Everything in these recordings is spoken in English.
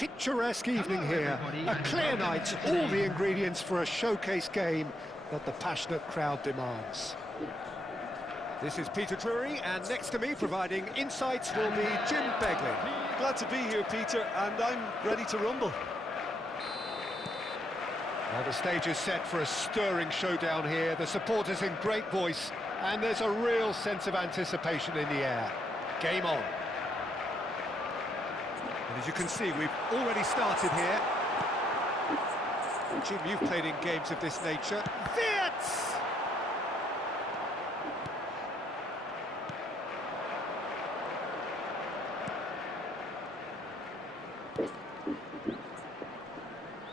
picturesque evening here. A clear night, all the ingredients for a showcase game that the passionate crowd demands. This is Peter Drury, and next to me providing insights will be Jim Beglin. Glad to be here, Peter, and I'm ready to rumble. Well, the stage is set for a stirring showdown here. The supporters in great voice, and there's a real sense of anticipation in the air. Game on. And as you can see, we've already started here. Jim, you've played in games of this nature. Wirtz!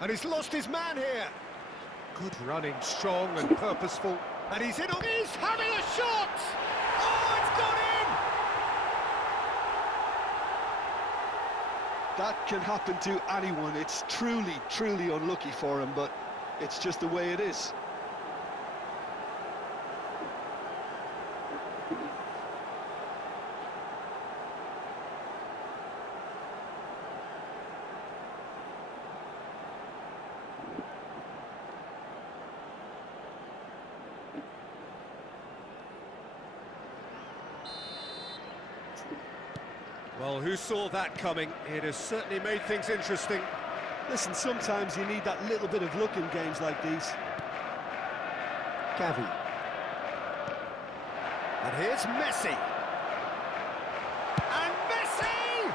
And he's lost his man here. Good running, strong and purposeful. And he's in on... He's having a shot! Oh, it's gone in! That can happen to anyone. It's truly, truly unlucky for him, but it's just the way it is. Well, who saw that coming? It has certainly made things interesting. Listen, sometimes you need that little bit of luck in games like these. Gavi. And here's Messi. And Messi!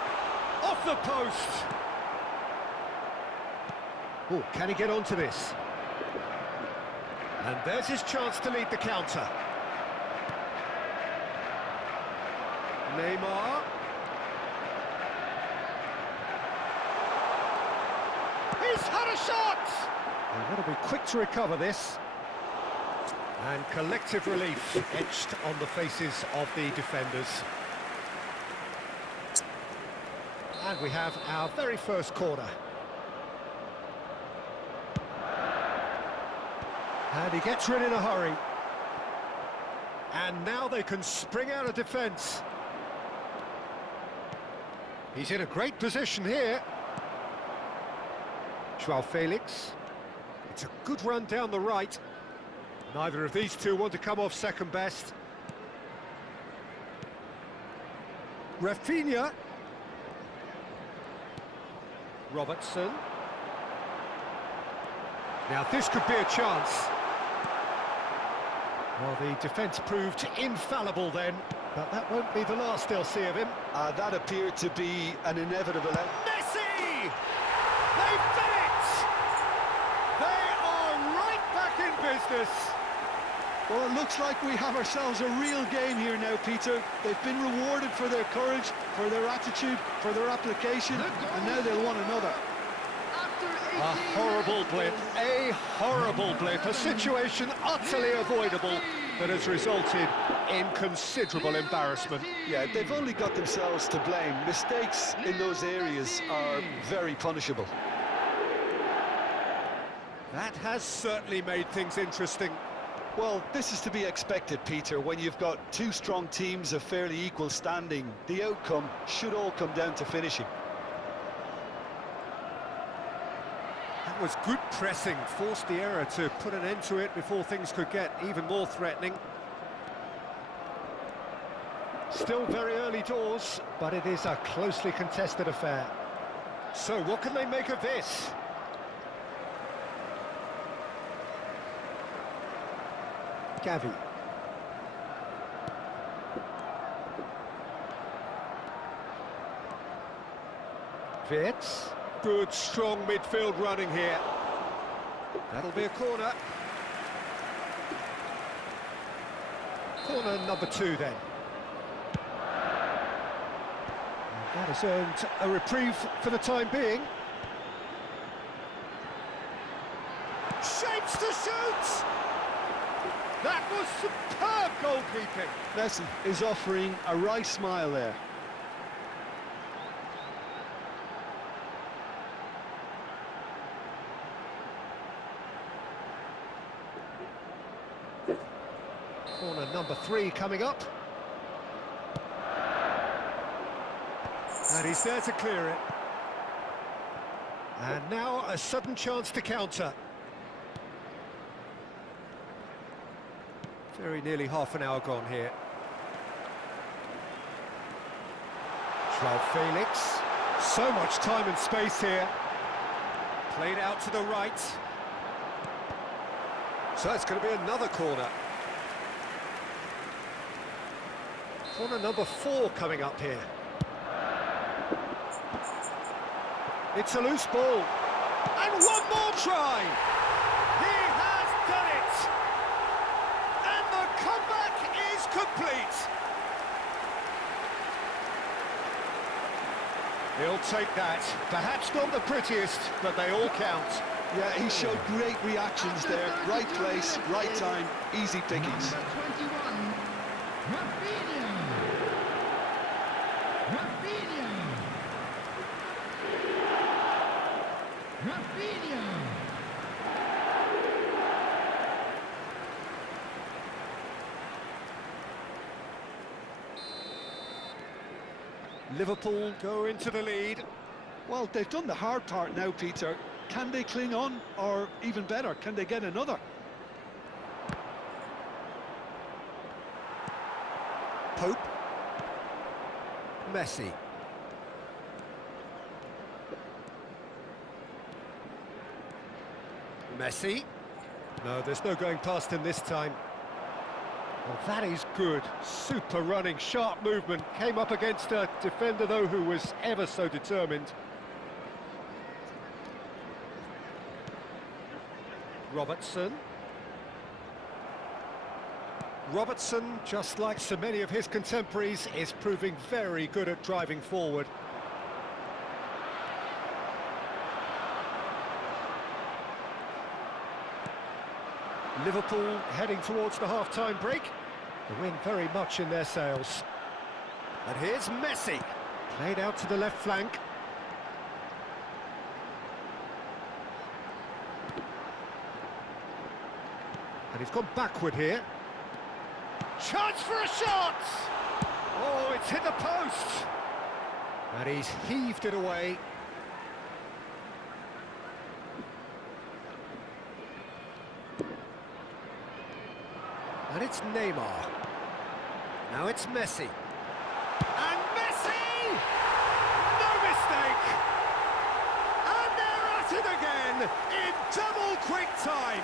Off the post! Oh, can he get onto this? And there's his chance to lead the counter. Neymar. He's had a shot! They've got to be quick to recover this. And collective relief etched on the faces of the defenders. And we have our very first corner. And he gets rid in a hurry. And now they can spring out of defence. He's in a great position here. Joao Felix. It's a good run down the right. Neither of these two want to come off second best. Rafinha. Robertson. Now this could be a chance. Well, the defence proved infallible then, but that won't be the last they'll see of him. That appeared to be an inevitable out. Messi! They've done it! They are right back in business. Well, it looks like we have ourselves a real game here now, Peter. They've been rewarded for their courage, for their attitude, for their application, and now they'll want another. A horrible blip, a situation utterly avoidable that has resulted in considerable embarrassment. Yeah, they've only got themselves to blame. Mistakes in those areas are very punishable. That has certainly made things interesting. Well, this is to be expected, Peter. When you've got two strong teams of fairly equal standing, the outcome should all come down to finishing. That was good pressing, forced the error to put an end to it before things could get even more threatening. Still very early doors, but it is a closely contested affair. So what can they make of this? Gavi. Wirtz. Good, strong midfield running here. That'll be a corner. Corner number 2 then. And that has earned a reprieve for the time being. Shapes to shoot! That was superb goalkeeping. Messi is offering a wry smile there. Corner number 3 coming up. And he's there to clear it. And now a sudden chance to counter. Very nearly half an hour gone here. Joao Felix. So much time and space here. Played out to the right. So it's going to be another corner. Corner number 4 coming up here. It's a loose ball. And one more try! He has done it! And the comeback is complete! He'll take that. Perhaps not the prettiest, but they all count. Yeah, he showed great reactions there. Right place, right time, easy pickings. Liverpool go into the lead. Well, they've done the hard part now, Peter. Can they cling on, or even better, can they get another? Pope. Messi. Messi. No, there's no going past him this time. Well, that is good. Super running, sharp movement. Came up against a defender, though, who was ever so determined. Robertson. Robertson, just like so many of his contemporaries, is proving very good at driving forward. Liverpool heading towards the half-time break. The wind very much in their sails. And here's Messi. Played out to the left flank. And he's gone backward here. Chance for a shot! Oh, it's hit the post! And he's heaved it away. And it's Neymar. Now it's Messi. And Messi! No mistake! And they're at it again in double quick time.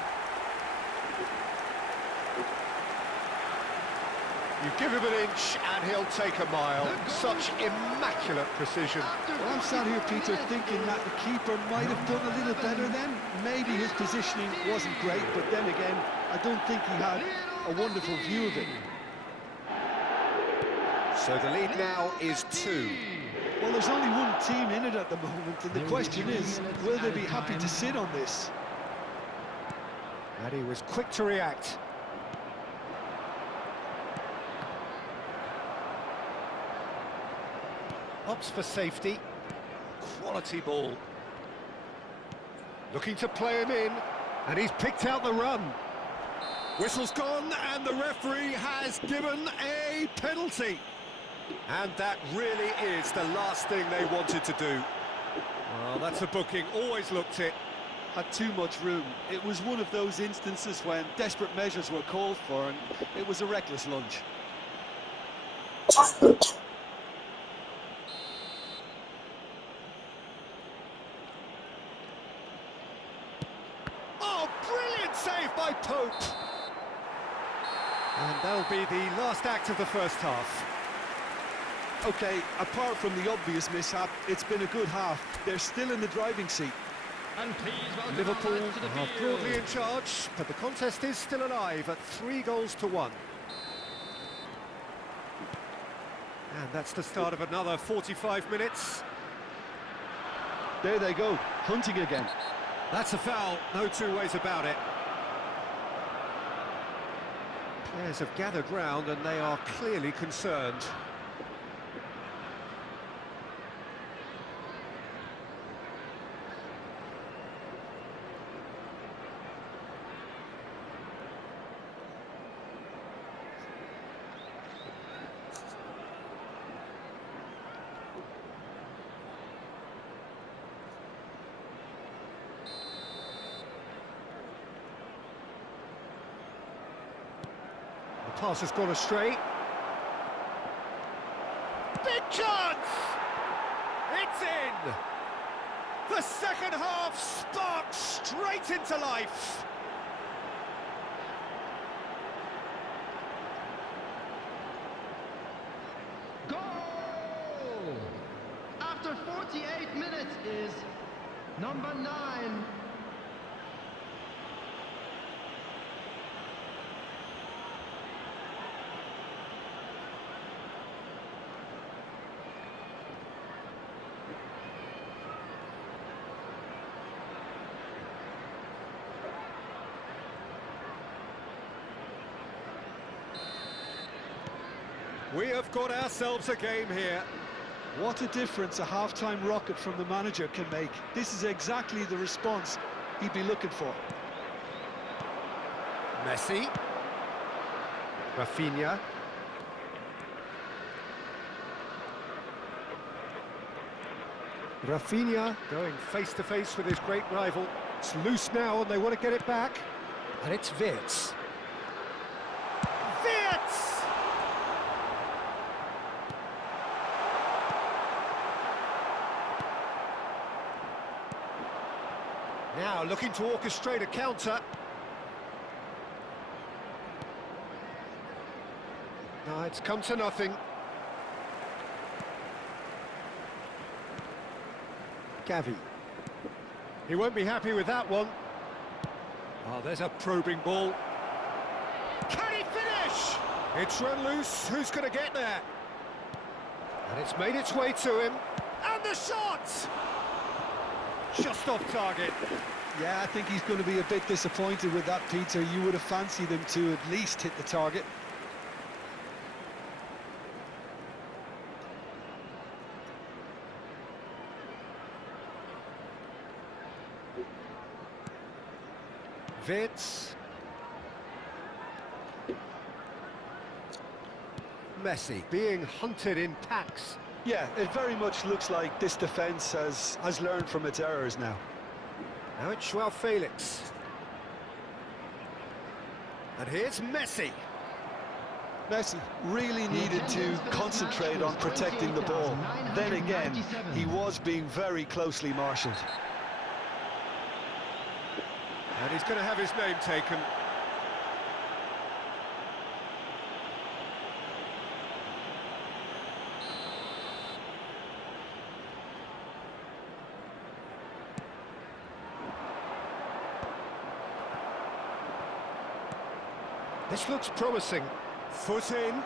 You give him an inch and he'll take a mile. Such immaculate precision. Well, I'm sat here, Peter, thinking that the keeper might have done a little better then. Maybe his positioning wasn't great, but then again, I don't think he had a wonderful view of it. So the lead now is 2. Well, there's only one team in it at the moment, and the question is, will they be happy to sit on this? And he was quick to react. Opts for safety. Quality ball. Looking to play him in, and he's picked out the run. Whistle's gone, and the referee has given a penalty. And that really is the last thing they wanted to do. Well, that's a booking, always looked it. Had too much room. It was one of those instances when desperate measures were called for, and it was a reckless lunge. Oh, brilliant save by Pope! And that'll be the last act of the first half. OK, apart from the obvious mishap, it's been a good half. They're still in the driving seat. And please welcome Liverpool our lads to the are field. broadly in charge, but the contest is still alive at 3-1. And that's the start of another 45 minutes. There they go, hunting again. That's a foul, no two ways about it. Players have gathered round and they are clearly concerned. pass has gone astray. Big chance! It's in! The second half sparks straight into life. Goal! After 48 minutes is number 9. We have got ourselves a game here. What a difference a half-time rocket from the manager can make. This is exactly the response he'd be looking for. Messi. Rafinha. Rafinha going face-to-face with his great rival. It's loose now and they want to get it back. And it's Wirtz. Wirtz! Now looking to orchestrate a counter. No, it's come to nothing. Gavi. He won't be happy with that one. Oh, there's a probing ball. Can he finish? It's run loose. Who's going to get there? And it's made its way to him. And the shot! Just off target. Yeah, I think he's going to be a bit disappointed with that, Peter. You would have fancied him to at least hit the target. Wirtz. Messi being hunted in packs. Yeah, it very much looks like this defence has learned from its errors now. Now it's Joao Felix. And here's Messi. Messi really needed to concentrate on protecting the ball. Then again, he was being very closely marshalled. And he's going to have his name taken. This looks promising. Foot in.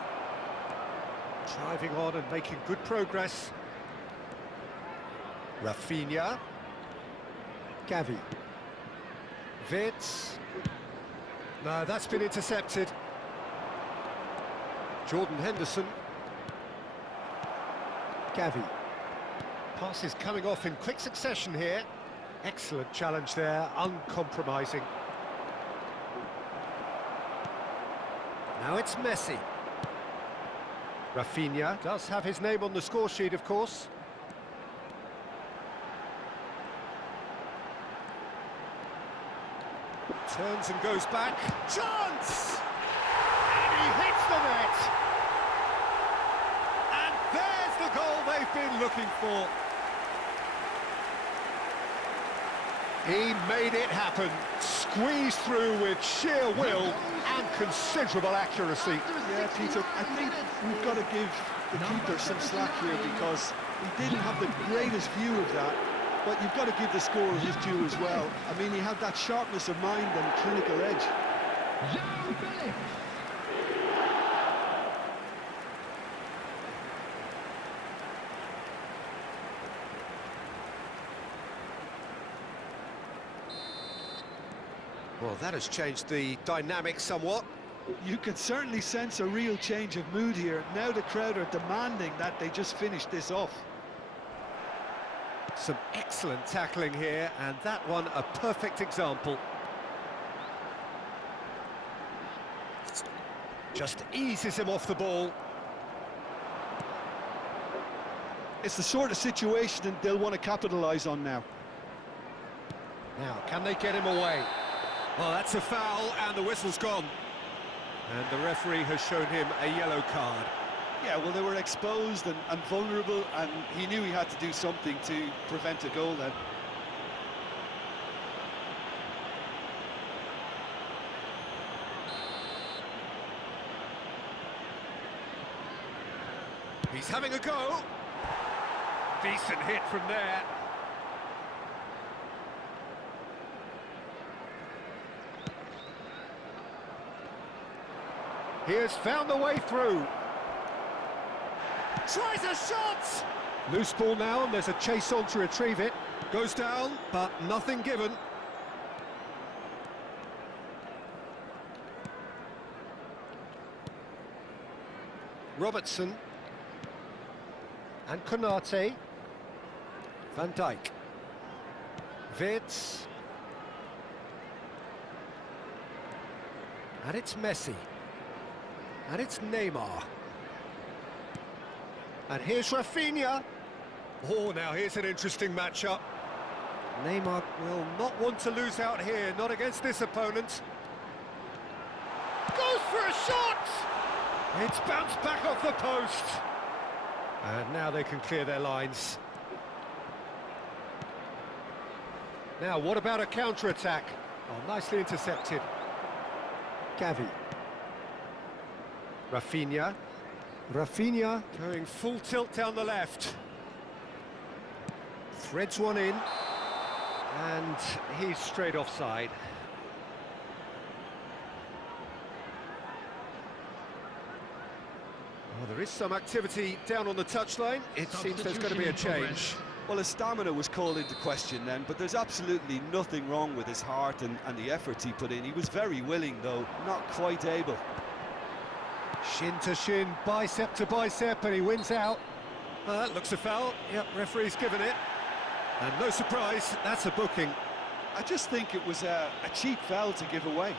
Driving on and making good progress. Rafinha. Gavi. Wirtz. No, that's been intercepted. Jordan Henderson. Gavi. Pass is coming off in quick succession here. Excellent challenge there, uncompromising. Now it's Messi. Rafinha does have his name on the score sheet, of course. Turns and goes back. Chance! And he hits the net! And there's the goal they've been looking for. He made it happen. Squeezed through with sheer will and considerable accuracy. Yeah, Peter, I think we've got to give the keeper some slack here because he didn't have the greatest view of that. But you've got to give the scorer his due as well. I mean, he had that sharpness of mind and clinical edge. Well, that has changed the dynamic somewhat. You can certainly sense a real change of mood here. Now the crowd are demanding that they just finish this off. Some excellent tackling here, and that one a perfect example. Just eases him off the ball. It's the sort of situation that they'll want to capitalise on now. Now, can they get him away? Well, that's a foul, and the whistle's gone. And the referee has shown him a yellow card. Yeah, well, they were exposed and vulnerable, and he knew he had to do something to prevent a goal then. He's having a go. Decent hit from there. He has found the way through. Tries a shot! Loose ball now, and there's a chase on to retrieve it. Goes down, but nothing given. Robertson. And Konate. Van Dijk. Wirtz. And it's Messi. And it's Neymar. And here's Rafinha. Oh, now here's an interesting matchup. Neymar will not want to lose out here, not against this opponent. Goes for a shot! It's bounced back off the post. And now they can clear their lines. Now, what about a counter-attack? Oh, nicely intercepted. Gavi. Rafinha. Rafinha going full tilt down the left. Threads one in. And he's straight offside. Well, there is some activity down on the touchline. It seems there's going to be a change. Well, his stamina was called into question then, but there's absolutely nothing wrong with his heart and the efforts he put in. He was very willing, though, not quite able. Shin to shin, bicep to bicep, and he wins out. Looks a foul. Yep, referee's given it. And no surprise, that's a booking. I just think it was a cheap foul to give away.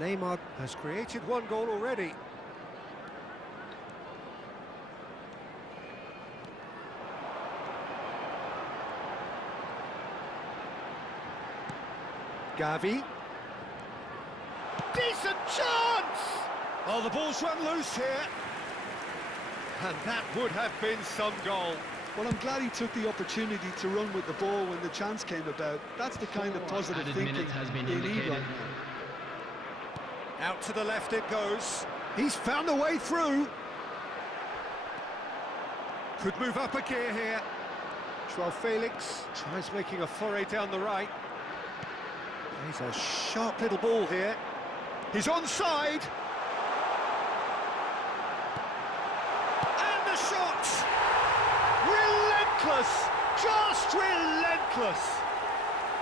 Neymar has created one goal already. Gavi. Decent chance! Oh, the ball's run loose here. And that would have been some goal. Well, I'm glad he took the opportunity to run with the ball when the chance came about. That's the kind of positive thinking they need right now. Out to the left it goes. He's found a way through. Could move up a gear here. Joao Felix tries making a foray down the right. He's a sharp little ball here. He's onside. And the shot! Relentless! Just relentless!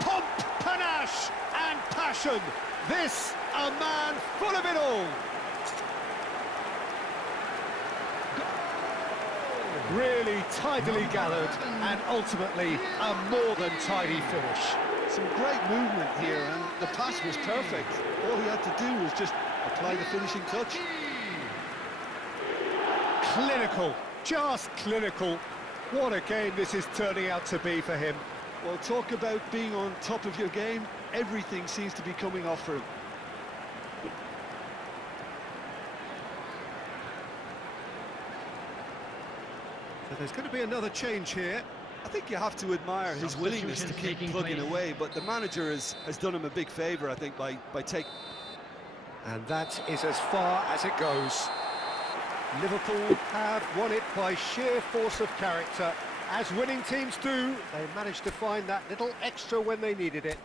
Pomp, panache and passion. This, a man full of it all. Really tidily gathered and ultimately a more than tidy finish. Some great movement here, and the pass was perfect. All he had to do was just apply the finishing touch. Clinical, just clinical. What a game this is turning out to be for him. Well, talk about being on top of your game. Everything seems to be coming off for him. So there's going to be another change here. I think you have to admire his willingness to keep plugging away, but the manager has done him a big favour, I think, by taking... And that is as far as it goes. Liverpool have won it by sheer force of character. As winning teams do, they managed to find that little extra when they needed it.